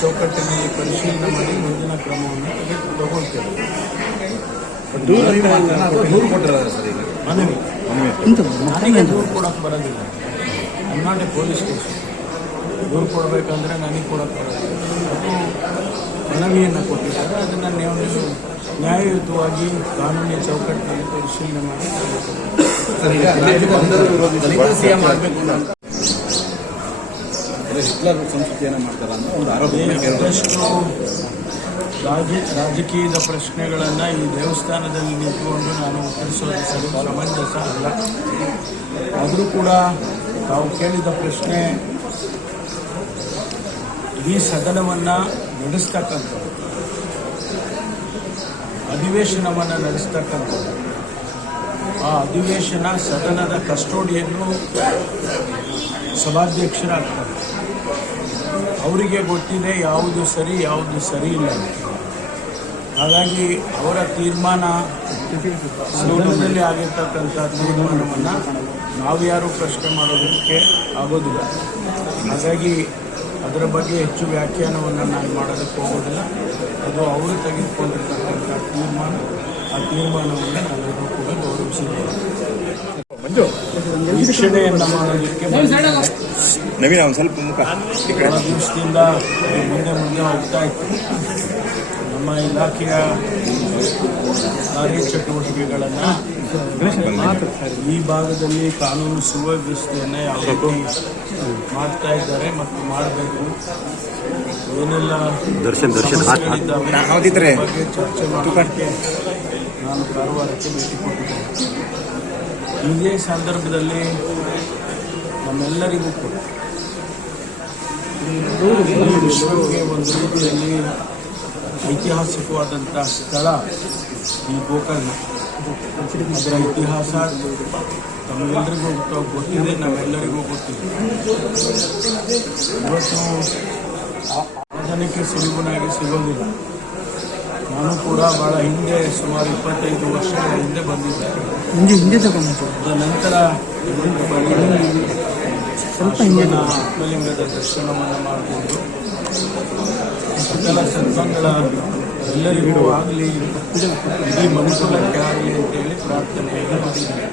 ಚೌಕಟ್ಟಿನಲ್ಲಿ ಪರಿಶೀಲನೆ ಮಾಡಿ ಮುಂದಿನ ಕ್ರಮವನ್ನು ತಗೊಳ್ತೇವೆ. ದೂರು ಕೊಟ್ಟಿರೋದು ಸರ್ ಈಗ ಮನವಿ ನನಗೆ ದೂರು ಕೊಡೋಕ್ಕೆ ಬರೋದಿಲ್ಲ. I not A police station. ದೂರು ಕೊಡಬೇಕಂದ್ರೆ ನನಗೆ ಕೊಡೋಕ್ಕೆ ಬರೋದಿಲ್ಲ. ಅದು ಮನವಿಯನ್ನು ಕೊಟ್ಟಿದ್ದಾರೆ. ಅದನ್ನು ನೀವು ನ್ಯಾಯಯುತವಾಗಿ ಕಾನೂನಿನ ಚೌಕಟ್ಟಿನಲ್ಲಿ ಪರಿಶೀಲನೆ ಮಾಡಿ ಸಿಎಂ ಮಾಡಬೇಕು ಅಂತ ಹಿಟ್ಲರ್ ಸಂಸ್ಕೃತಿಯನ್ನು ಮಾಡ್ತಾರೆ ಅನ್ನೋ ಒಂದು ಆರೋಪ. ರಾಜಕೀಯದ ಪ್ರಶ್ನೆಗಳನ್ನು ಈ ದೇವಸ್ಥಾನದಲ್ಲಿ ನಿಂತುಕೊಂಡು ನಾನು ಉತ್ತರಿಸೋದು ಸರಿ ಸಮಂಜಸ ಅಲ್ಲ. ಆದರೂ ಕೂಡ ತಾವು ಕೇಳಿದ ಪ್ರಶ್ನೆ ಈ ಸದನವನ್ನು ನಡೆಸ್ತಕ್ಕಂಥದ್ದು, ಅಧಿವೇಶನವನ್ನು ನಡೆಸ್ತಕ್ಕಂಥದ್ದು, ಆ ಅಧಿವೇಶನ ಸದನದ ಕಸ್ಟೋಡಿಯನ್ನು ಸಭಾಧ್ಯಕ್ಷರಾಗ್ತಾರೆ. ಅವರಿಗೆ ಗೊತ್ತಿದೆ ಯಾವುದು ಸರಿ ಯಾವುದು ಸರಿ ಇಲ್ಲ. ಹಾಗಾಗಿ ಅವರ ತೀರ್ಮಾನ, ಸದನದಲ್ಲಿ ಆಗಿರ್ತಕ್ಕಂಥ ತೀರ್ಮಾನವನ್ನು ನಾವ್ಯಾರೂ ಪ್ರಶ್ನೆ ಮಾಡೋದಕ್ಕೆ ಆಗೋದಿಲ್ಲ. ಹಾಗಾಗಿ ಅದರ ಬಗ್ಗೆ ಹೆಚ್ಚು ವ್ಯಾಖ್ಯಾನವನ್ನು ನಾನು ಮಾಡೋದಕ್ಕೆ ಹೋಗೋದಿಲ್ಲ. ಅದು ಅವರು ತೆಗೆದುಕೊಂಡಿರ್ತಕ್ಕಂಥ ತೀರ್ಮಾನ. ಆ ತೀರ್ಮಾನವನ್ನು ನಾವೆಲ್ಲರೂ ಕೂಡ ಗೌರವಿಸಿದ್ದೇವೆ. ವೀಕ್ಷಣೆಯನ್ನು ಮಾಡೋದಕ್ಕೆ ನವೀನ ಒಂದು ಸ್ವಲ್ಪ ಮುಖ ಬಹಳ ದಿವಸದಿಂದ ಮುಂದೆ ಹೋಗ್ತಾ ಇತ್ತು. ನಮ್ಮ ಇಲಾಖೆಯ ಕಾರ್ಯಚಟುವಟಿಕೆಗಳನ್ನು ಈ ಭಾಗದಲ್ಲಿ ಕಾನೂನು ಸುವ್ಯವಸ್ಥೆಯನ್ನು ಯಾವ ರೀತಿ ಮಾಡ್ತಾ ಇದ್ದಾರೆ ಮತ್ತು ಮಾಡಬೇಕು, ಏನೆಲ್ಲ ಸಮಸ್ಯೆಗಳಿದ್ದಾವೆ ಬಗ್ಗೆ ಚರ್ಚೆ ಮಾಡೋದಕ್ಕೆ ನಾನು ಕಾರವಾರಕ್ಕೆ ಭೇಟಿ ಕೊಟ್ಟಿದ್ದೇನೆ. ಇದೇ ಸಂದರ್ಭದಲ್ಲಿ ನಮ್ಮೆಲ್ಲರಿಗೂ ಕೂಡ ವಿಶ್ವಕ್ಕೆ ಒಂದು ರೀತಿಯಲ್ಲಿ ಐತಿಹಾಸಿಕವಾದಂಥ ಸ್ಥಳ ಈ ಗೋಕರ್ಣ. ಅದರ ಇತಿಹಾಸ ನಮಗೆಲ್ಲರಿಗೂ ಗೊತ್ತಿದೆ, ನಾವೆಲ್ಲರಿಗೂ ಗೊತ್ತಿದೆ. ಇವತ್ತು ಸಾಧನಕ್ಕೆ ಸುಲಭನಾಗಿ ಸಿಗೋದಿಲ್ಲ. ನಾನು ಕೂಡ ಭಾಳ ಹಿಂದೆ, ಸುಮಾರು 25 ವರ್ಷಗಳ ಹಿಂದೆ ಬಂದಿದ್ದೆ. ಅದ ನಂತರ ಆತ್ಮಲಿಂಗದ ದರ್ಶನವನ್ನು ಮಾಡಿಕೊಂಡು ಸಕಲ ಸನ್ಮಂಗಳ ಎಲ್ಲರಿಗೂ ಆಗಲಿ, ಇಡೀ ಮನುಷ್ಯಕ್ಕೆ ಆಗಲಿ ಅಂತೇಳಿ ಪ್ರಾರ್ಥನೆಯನ್ನು ಮಾಡಿದ್ದೇನೆ.